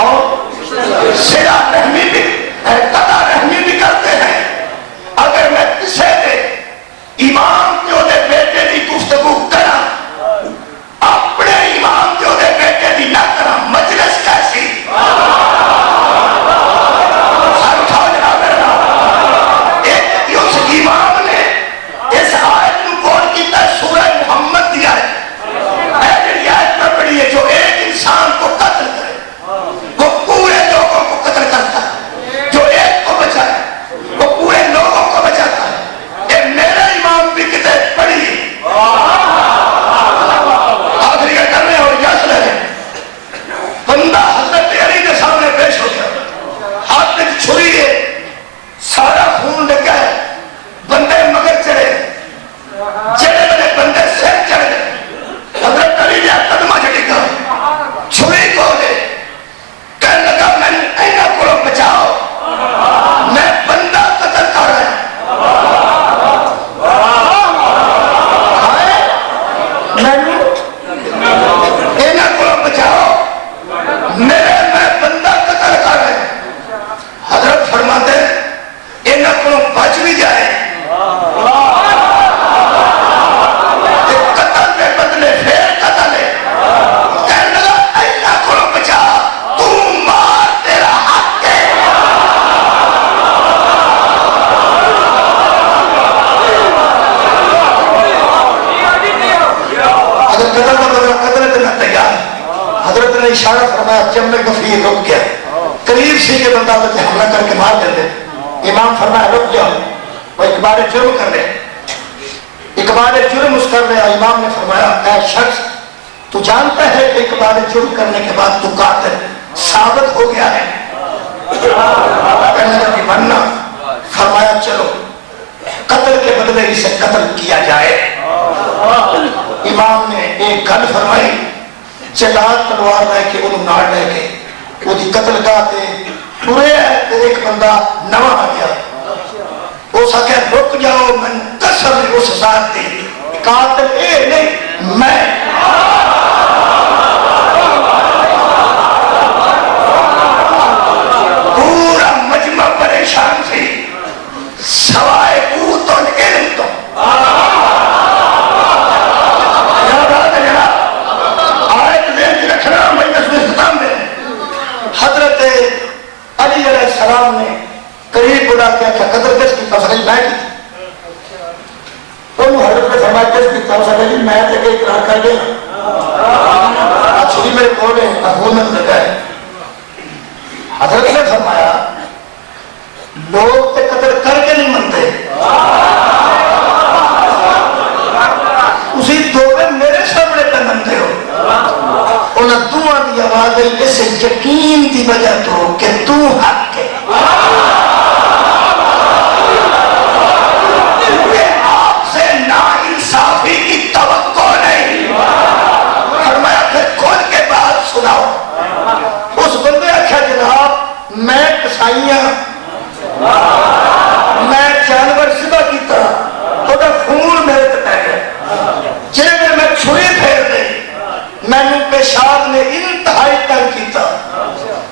اور صلہ رحمی بھی قطع رحمی بھی کرتے ہیں. اگر میں کسے دے امام کے دے بیٹے کی گفتگو کرا اپنے امام کے دے بیٹے کی نہ کرا مجلس کیسی اشارہ فرمایا جب میں گفیر رک گیا قریب سی کے بندہ پہ حملہ کر کے مار دیتے. امام فرمایا رک جاؤ وہ اقبال جرم کر لے اقبال جرم اس کر لے. امام نے فرمایا اے شخص تو جانتا ہے کہ اقبال جرم کرنے کے بعد تو قاتل ثابت ہو گیا ہے. کہنے لگا ورنہ فرمایا چلو قتل کے بدلے اسے قتل کیا جائے. امام نے ایک گل فرمائی چلات تلوار لے کے انہوں ناڑ لے کے وہ دی قتل گاتے پورے ہے ایک بندہ نواں آ گیا. اس آگے رک جاؤ میں قسم اس ذات دی قاتل اے نہیں میں. پورا مجمع پریشان تھی سوائے اوت اور علم تو. حضرت علی علیہ السلام نے قریب بلا کیا کہ قدر کس کی تصریح میں کی انہوں حضرت نے فرمایا کس کی تصریح میں تے کہ اقرار کر دیا چھوڑی میرے کولے حکومت لگا ہے. حضرت نے فرمایا لوگ تے قدر کر کے نہیں منتے اسی دوبے میرے سامنے پہ منتے ہو. انہیں دعا دی آواز ہے اس یقین دی وجہ تو کہ تو حق ہے کیونکہ آپ سے ناانصافی کی توقع نہیں. فرمایا پھر کھول کے بات سناؤ. اس بندے آخیا جناب میں کسائیاں میں جانور ذبح کیتا تو خون میرے تے پہ گیا جے میں چھری پھیر دے میں نے پیشاب نے انتہائی تنگ کیتا.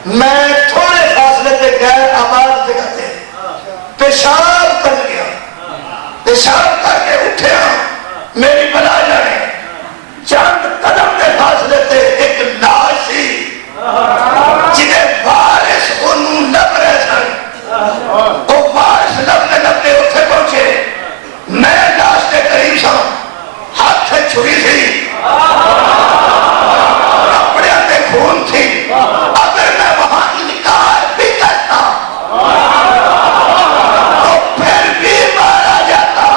میں تھوڑے فاصلے پہ غیر آباد جگہ تے پیشاب کر گیا پیشاب کر کے اٹھیا میری بلا جانے چند قدم کے فاصلے تے ایک لاش سی جنہیں وارث انہوں لب رہے سن وہ وارث لبتے لبتے اتھے پہنچے. میں لاش کے قریب سا ہاتھ سے چھری تھی خون تھی. اگر میں وہاں انکار بھی کرتا تو پھر بھی مارا جاتا.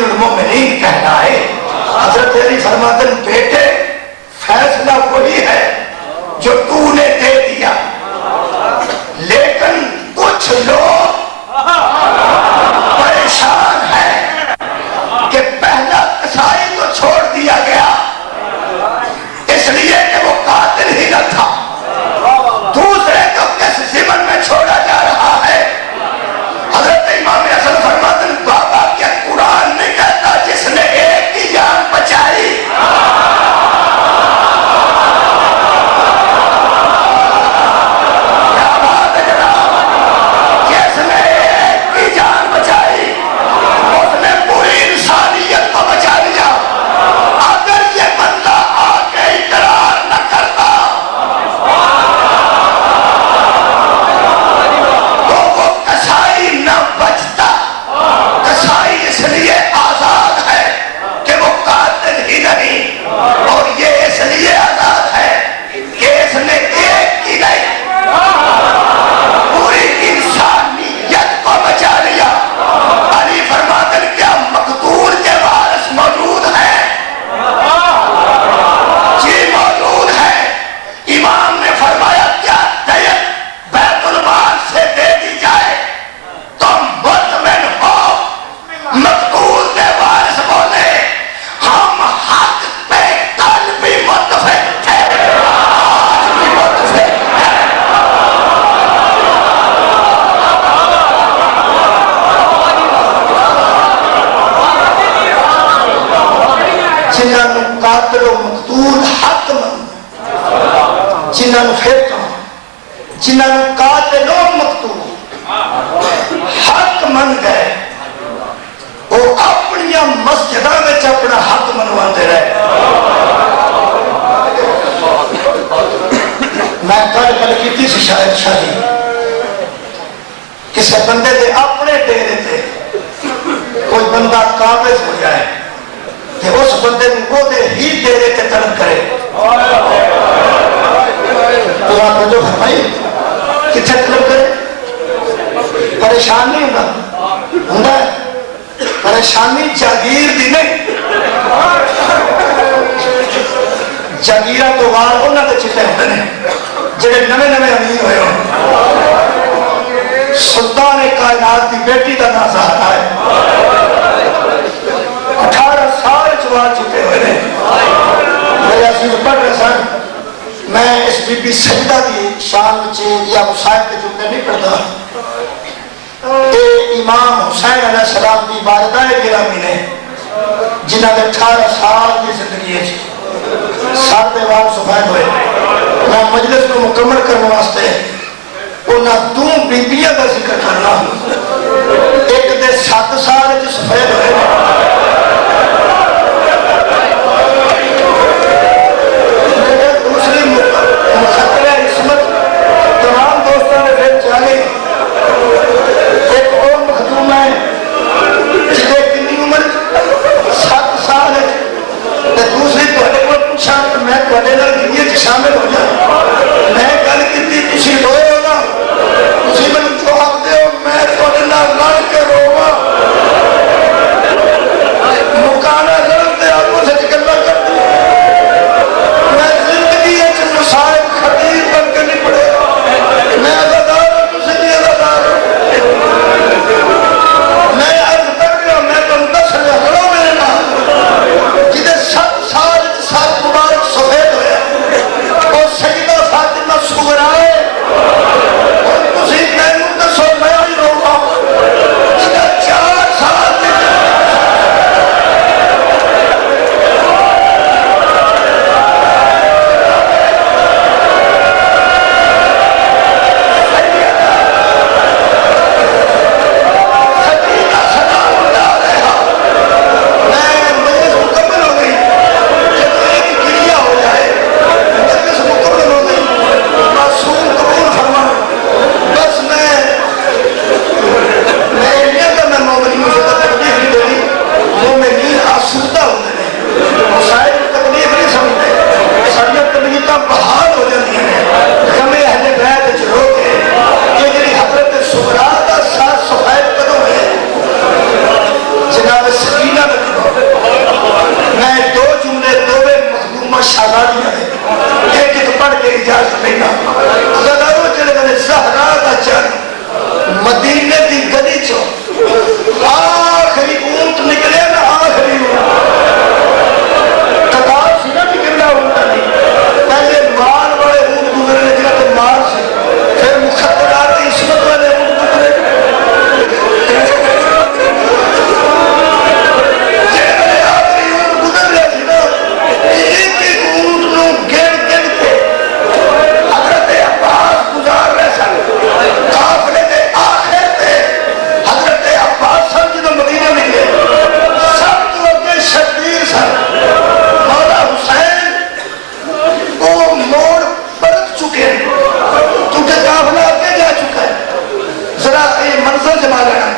امیر المومنین کہلائے. حضرت علی فرماتے ہیں بیٹے فیصلہ وہی ہے جو تو نے دے دیا، لیکن کچھ لوگ پریشان ہیں کہ پہلا قصائی تو چھوڑ دیا گیا اس لیے کہ وہ قاتل ہی نہ تھا، دوسرے کو کس ضمن میں چھوڑا جا رہا ہے. حضرت امام حسن فرماتے ہیں بابا کیا قرآن نہیں کہتا جس نے ایک کی جان بچائی جنہوں قاتل و مقتول حق من گئے وہ اپنی مسجدہ میں اپنا حق منواتے رہے. میں کل کی تھی شاید شاہی کسی بندے دے اپنے ڈیرے تے کوئی بندہ قابض ہو جائے کہ اس بندے کو دے ہی ڈیرے تے طلب کرے. تو آپ کو جو فرمائی کتنے طلب کرے پریشان نہیں ہوتا پریشانی جاگیر دی نہیں. جاگیرہ تو وار انہوں نے چکے ہوتے ہیں جنہیں نوے نوے امیر ہوئے ہوں. سلطان کائنات کی بیٹی کا نام زہرا ہے 18 سال جوان چکے ہوئے ہیں. میرے عزیز پڑھ رہے سن میں اس بی بی سجدہ کی شان میں یا مصائب کے جملے نہیں پڑھتا. امام حسین علیہ السلام کی والدہ گرامی نے جنہوں نے 18 سال کی زندگی ہے سر دے وال سفید ہوئے. میں مجلس کو مکمل کرنے واسطے انہاں دو بیبیاں کا ذکر کرنا. ایک دے 7 سال جو سفید ہوئے شامل ہو جائے. میں گل کی تھی رو نا تھی میں جواب دے میں لڑ کے روا مکانا لڑتے آپ سے گلا کرتی میں زندگی مصائب خطیر بن کے نہیں پڑے. میں ادادار ہوں تھی بھی ادادار میں عرض کر رہا میں تم دس رہا لڑو میرے نام جنہیں 7 سال سال مبارک سفید ہویا سجدہ شہزادیاں نے ایک ایک پڑھ کے اجازت لینا ذرا چلے گئے زہرا دا چند مدینے دی گلی چو آخری اونٹ نکلے نا آخری قطار سی نہ نکلنا اونٹا نہیں پہلے مال والے اونٹ گزرے نے جنہاں تو مال سے پھر مخدرات عصمت والے اونٹ گزرے جنہاں آخری اونٹ گزر رہے سی نا ایک ایک اونٹ نو گن گن کے حضرت عباس گزار رہے سن قافلے دے آخر تے حضرت عباس سن جنہوں مدینہ میں گئے سب تو اگے شبیر سن مولا حسین وہ موڑ پلٹ چکے ہیں کیونکہ قافلہ آگے جا چکا ہے ذرا یہ منظر جما لینا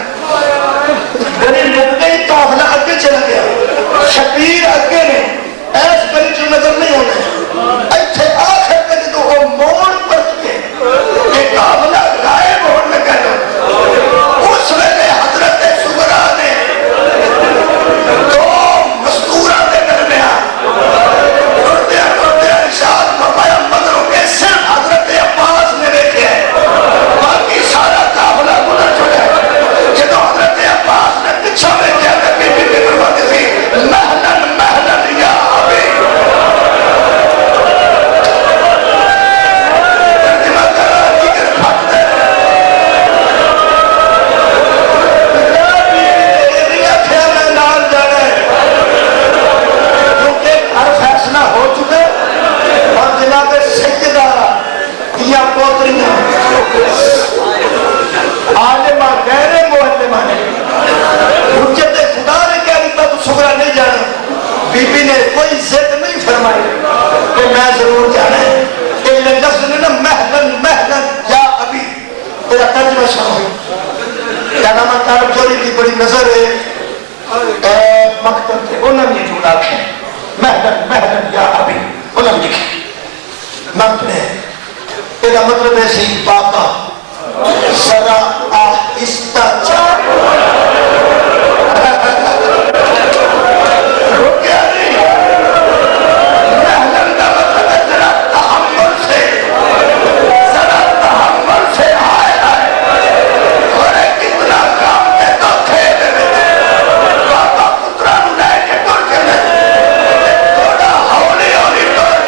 گلی مک گئی قافلہ آگے چلا گیا شبیر آگے نے ایس گلی جو نظر نہیں ہونے ایتھے آخر میں جدو وہ موڑ پلٹ کے یہ قافلہ غائب ہونے لگا اس ویلے حضرت سغرا نے دو مزدوراں دے درمیان ٹردیا ارشاد فرمایا مگروں کے صرف حضرت عباس نے دیکھے باقی سارا قافلہ گزر چکا ہے جدو حضرت عباس نے پیچھے دیکھا تو بی بی بی فرماتی تھی مہلن مہلن یا ابی ترجمہ کرا جگر پھٹ دے میرا خیال ہے نال جانا ہے کیونکہ ہر فیصلہ ہو چکا ہے اور جناب سیدہ یا پوتریاں عالمہ غیر معلمہ نے حجت خدا نے کیا دیتا تو سغرا نہیں جانا بی بی نے کوئی ضد نہیں فرمائی کہ میں ضرور جانا ہے کہ یہ لفظ نے نا مہلن مہلن یا ابھی تیرا ترجمہ شامل کیا نام طالب جوری کی بڑی نظر ہے مکتب تھے انہوں نے جھوڑا کھے مہلن مہلن یا ابھی انہوں نے لکھے مکتب نے تیرا مطلب ہے سی پاپا ذرا آہستہ چاہ رکیا نہیں مہلن کا مطلب ہے ذرا تحمل سے آئے اور کتنا کام کے تو تھے بابا پترا نو لے کے ٹر کے تھوڑا ہولی ہولی ٹر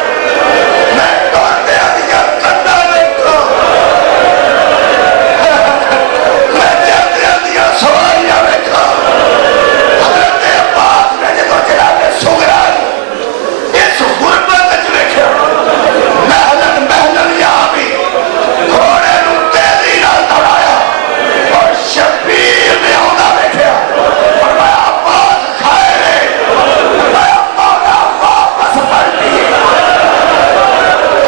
میں ٹر دیا دیا کنڈا نہیں تو میں جاندیا دیا سواریاں بیٹھا حضرت عباس نے جدو چلا کے سغرا اس غربت وچ ویکھیا مہلن مہلن یا ابھی گھوڑے نو تیزی نال دوڑایا اور شبیر نے آندا ویکھیا فرمایا عباس کھائے رے فرمایا مولا واپس پلٹی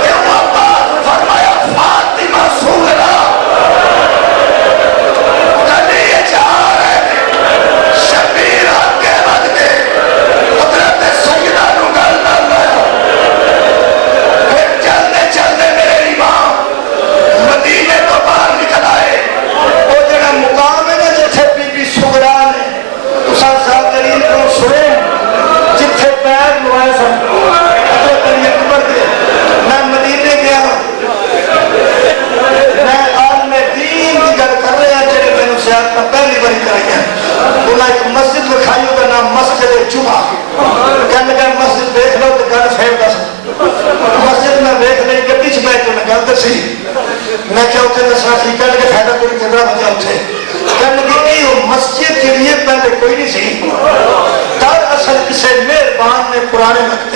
کیوں عباس فرمایا فاطمہ سغرا گلی جا رہے شبیر آگے بڑھ کے حضرت سیدہ نو گل نہ لایا پھر چلتے چلتے میرے امام مدینے تو باہر نکل آئے وہ جڑا مقام ہے نا جتھے بی بی سغرا نے تساں ذاکرین کو سنے جتھے پیر لوائے سن حضرت علی اکبر دے میں مدینے گیا میں عالم دین کی گل کر رہا جڑے میں نے زیارت پہلی باری کرائی ہیں انہاں ایک مسجد لکھائی ہوگا نام مسجد جمعہ کہنے لگا مسجد دیکھ لو تو گل پھیر دس مسجد میں دیکھ لئی گڈی چ بیٹھ کے گل دسی میں کیا اتنے دسنا سی کہنے لگے فائدہ کوئی کتنا بجا اتنے کہنے لگے یہ مسجد کے لیے پہلے کوئی نہیں سی در اصل کسی مہربان نے پرانے وقت